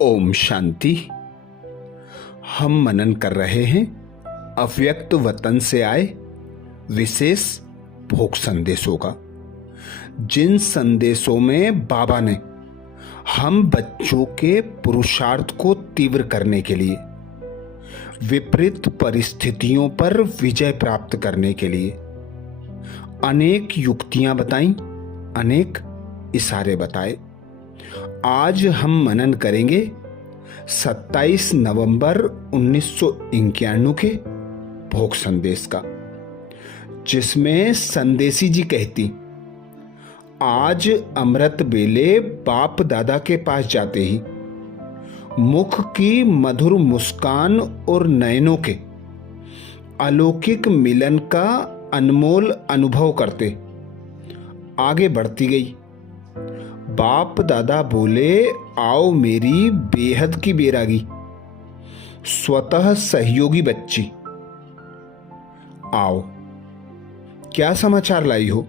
ओम शांति। हम मनन कर रहे हैं अव्यक्त वतन से आए विशेष भोग संदेशों का, जिन संदेशों में बाबा ने हम बच्चों के पुरुषार्थ को तीव्र करने के लिए, विपरीत परिस्थितियों पर विजय प्राप्त करने के लिए अनेक युक्तियां बताई, अनेक इशारे बताए। आज हम मनन करेंगे 27 नवंबर 1991 के भोग संदेश का, जिसमें संदेशी जी कहती, आज अमृत बेले बाप दादा के पास जाते ही मुख की मधुर मुस्कान और नयनों के अलौकिक मिलन का अनमोल अनुभव करते आगे बढ़ती गई। बाप दादा बोले, आओ मेरी बेहद की बैरागी, स्वतः सहयोगी बच्ची, आओ, क्या समाचार लाई हो?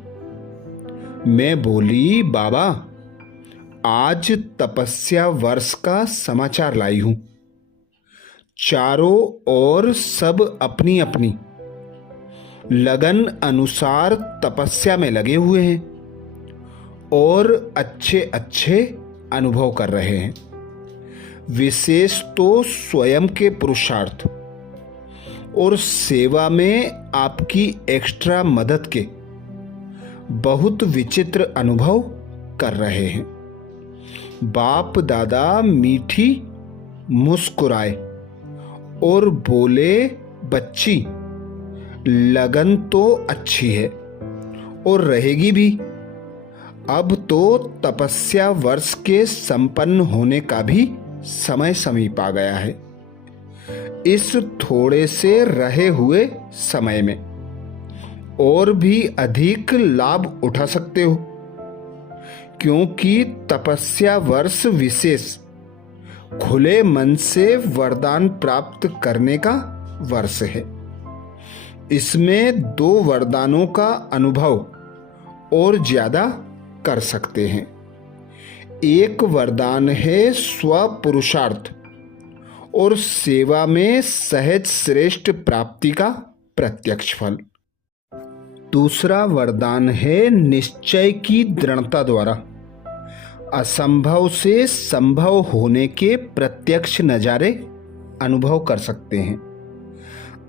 मैं बोली, बाबा आज तपस्या वर्ष का समाचार लाई हूं। चारों ओर सब अपनी अपनी लगन अनुसार तपस्या में लगे हुए हैं और अच्छे अच्छे अनुभव कर रहे हैं। विशेष तो स्वयं के पुरुषार्थ और सेवा में आपकी एक्स्ट्रा मदद के बहुत विचित्र अनुभव कर रहे हैं। बाप दादा मीठी मुस्कुराए और बोले, बच्ची लगन तो अच्छी है और रहेगी भी। अब तो तपस्या वर्ष के संपन्न होने का भी समय समीप आ गया है। इस थोड़े से रहे हुए समय में और भी अधिक लाभ उठा सकते हो, क्योंकि तपस्या वर्ष विशेष खुले मन से वरदान प्राप्त करने का वर्ष है। इसमें 2 वरदानों का अनुभव और ज्यादा कर सकते हैं। एक वरदान है स्व पुरुषार्थ और सेवा में सहज श्रेष्ठ प्राप्ति का प्रत्यक्ष फल। दूसरा वरदान है निश्चय की दृढ़ता द्वारा असंभव से संभव होने के प्रत्यक्ष नजारे अनुभव कर सकते हैं।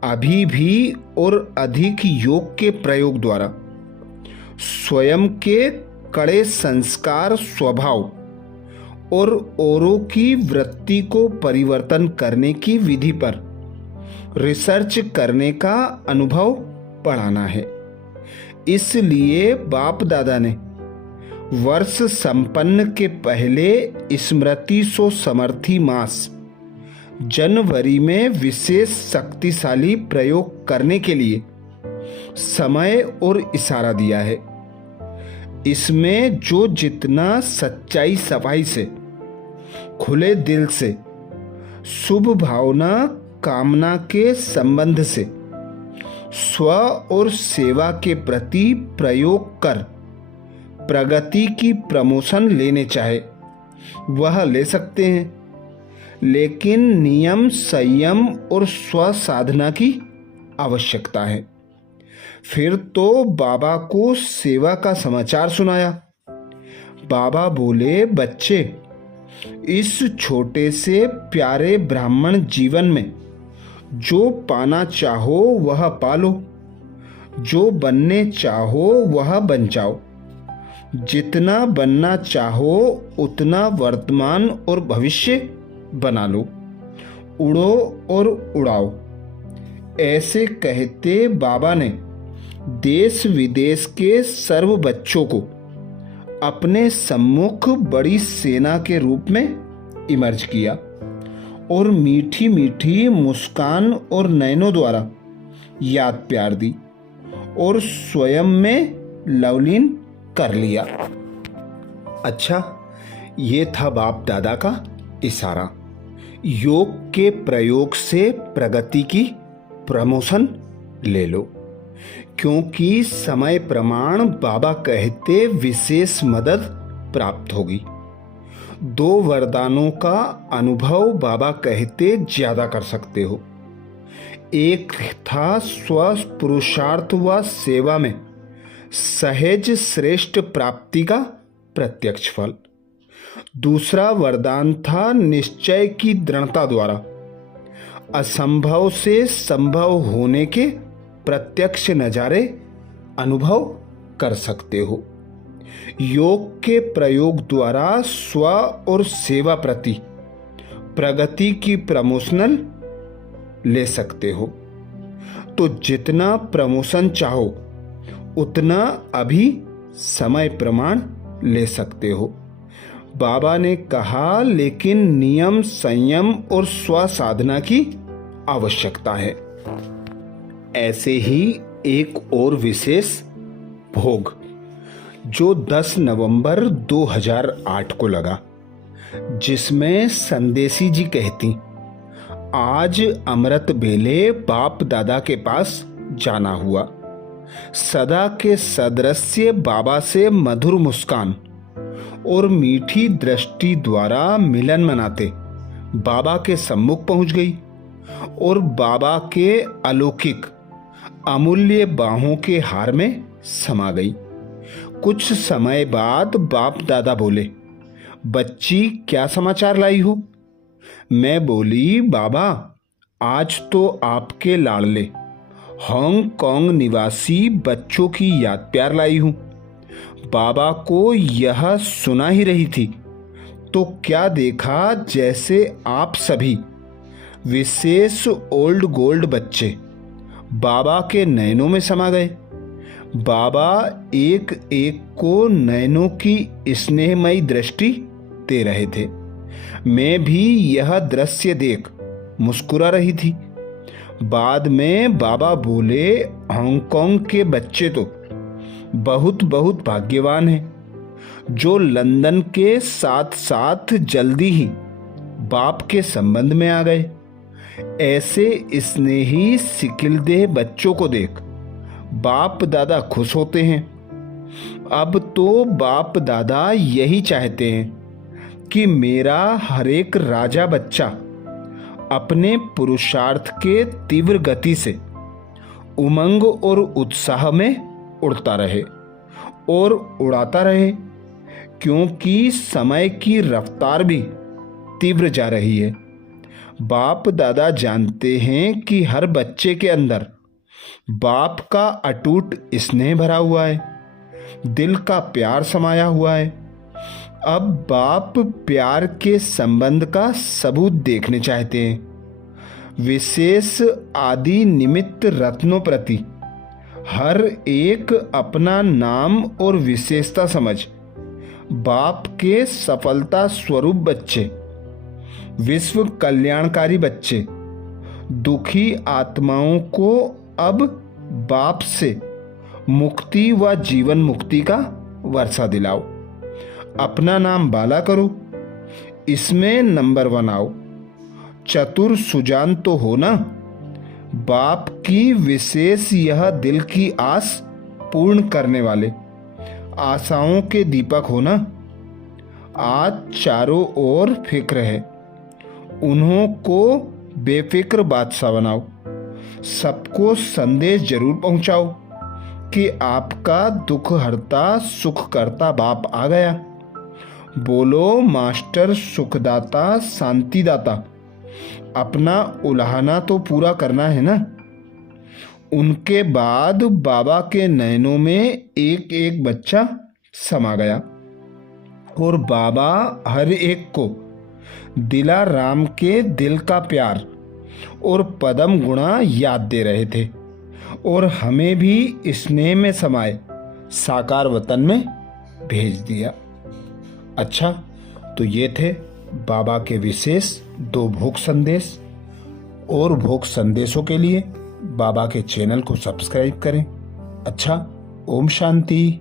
अभी भी और अधिक योग के प्रयोग द्वारा स्वयं के कड़े संस्कार स्वभाव और औरों की वृत्ति को परिवर्तन करने की विधि पर रिसर्च करने का अनुभव बढ़ाना है। इसलिए बाप दादा ने वर्ष संपन्न के पहले स्मृति सो समर्थी मास जनवरी में विशेष शक्तिशाली प्रयोग करने के लिए समय और इशारा दिया है। इसमें जो जितना सच्चाई सफाई से, खुले दिल से, शुभ भावना कामना के संबंध से स्व और सेवा के प्रति प्रयोग कर प्रगति की प्रमोशन लेने चाहे वह ले सकते हैं, लेकिन नियम संयम और स्व साधना की आवश्यकता है। फिर तो बाबा को सेवा का समाचार सुनाया। बाबा बोले, बच्चे इस छोटे से प्यारे ब्राह्मण जीवन में जो पाना चाहो वह पालो, जो बनने चाहो वह बन जाओ, जितना बनना चाहो उतना वर्तमान और भविष्य बना लो, उड़ो और उड़ाओ। ऐसे कहते बाबा ने देश विदेश के सर्व बच्चों को अपने सम्मुख बड़ी सेना के रूप में इमर्ज किया और मीठी मीठी मुस्कान और नयनों द्वारा याद प्यार दी और स्वयं में लवलीन कर लिया। अच्छा, ये था बाप दादा का इशारा। योग के प्रयोग से प्रगति की प्रमोशन ले लो, क्योंकि समय प्रमाण बाबा कहते विशेष मदद प्राप्त होगी। दो वरदानों का अनुभव बाबा कहते ज्यादा कर सकते हो। एक था स्व पुरुषार्थ व सेवा में सहज श्रेष्ठ प्राप्ति का प्रत्यक्ष फल। दूसरा वरदान था निश्चय की दृढ़ता द्वारा असंभव से संभव होने के प्रत्यक्ष नजारे अनुभव कर सकते हो। योग के प्रयोग द्वारा स्व और सेवा प्रति प्रगति की प्रमोशनल ले सकते हो। तो जितना प्रमोशन चाहो उतना अभी समय प्रमाण ले सकते हो। बाबा ने कहा, लेकिन नियम संयम और स्व साधना की आवश्यकता है। ऐसे ही एक और विशेष भोग जो 10 नवंबर 2008 को लगा, जिसमें संदेशी जी कहती, आज अमृत बेले बाप दादा के पास जाना हुआ। सदा के सदृश्य बाबा से मधुर मुस्कान और मीठी दृष्टि द्वारा मिलन मनाते बाबा के सम्मुख पहुंच गई और बाबा के अलौकिक अमूल्य बाहों के हार में समा गई। कुछ समय बाद बाप दादा बोले, बच्ची क्या समाचार लाई हो? मैं बोली, बाबा आज तो आपके लाडले हांगकांग निवासी बच्चों की याद प्यार लाई हूं। बाबा को यह सुना ही रही थी तो क्या देखा, जैसे आप सभी विशेष ओल्ड गोल्ड बच्चे बाबा के नयनों में समा गए। बाबा एक एक को नयनों की स्नेहमयी दृष्टि दे रहे थे। मैं भी यह दृश्य देख मुस्कुरा रही थी। बाद में बाबा बोले, हांगकांग के बच्चे तो बहुत बहुत भाग्यवान हैं जो लंदन के साथ साथ जल्दी ही बाप के संबंध में आ गए। ऐसे स्नेही सिकिलदेह बच्चों को देख बाप दादा खुश होते हैं। अब तो बाप दादा यही चाहते हैं कि मेरा हर एक राजा बच्चा अपने पुरुषार्थ के तीव्र गति से उमंग और उत्साह में उड़ता रहे और उड़ाता रहे, क्योंकि समय की रफ्तार भी तीव्र जा रही है। बाप दादा जानते हैं कि हर बच्चे के अंदर बाप का अटूट स्नेह भरा हुआ है, दिल का प्यार समाया हुआ है। अब बाप प्यार के संबंध का सबूत देखने चाहते हैं। विशेष आदि निमित्त रत्नों प्रति हर एक अपना नाम और विशेषता समझ बाप के सफलता स्वरूप बच्चे, विश्व कल्याणकारी बच्चे, दुखी आत्माओं को अब बाप से मुक्ति व जीवन मुक्ति का वर्षा दिलाओ। अपना नाम बाला करो, इसमें नंबर 1 आओ। चतुर सुजान तो हो ना। बाप की विशेष यह दिल की आस पूर्ण करने वाले आशाओं के दीपक हो ना। आज चारों ओर फिक्र है, उन्हों को बेफिक्र बादशाह बनाओ। सबको संदेश जरूर पहुंचाओ कि आपका दुख हरता सुख करता बाप आ गया। बोलो मास्टर सुखदाता शांतिदाता। अपना उल्हाना तो पूरा करना है ना। उनके बाद बाबा के नयनों में एक एक बच्चा समा गया और बाबा हर एक को दिला राम के दिल का प्यार और पदम गुणा याद दे रहे थे और हमें भी स्नेह में समाये साकार वतन में भेज दिया। अच्छा, तो ये थे बाबा के विशेष 2 भोग संदेश। और भोग संदेशों के लिए बाबा के चैनल को सब्सक्राइब करें। अच्छा, ओम शांति।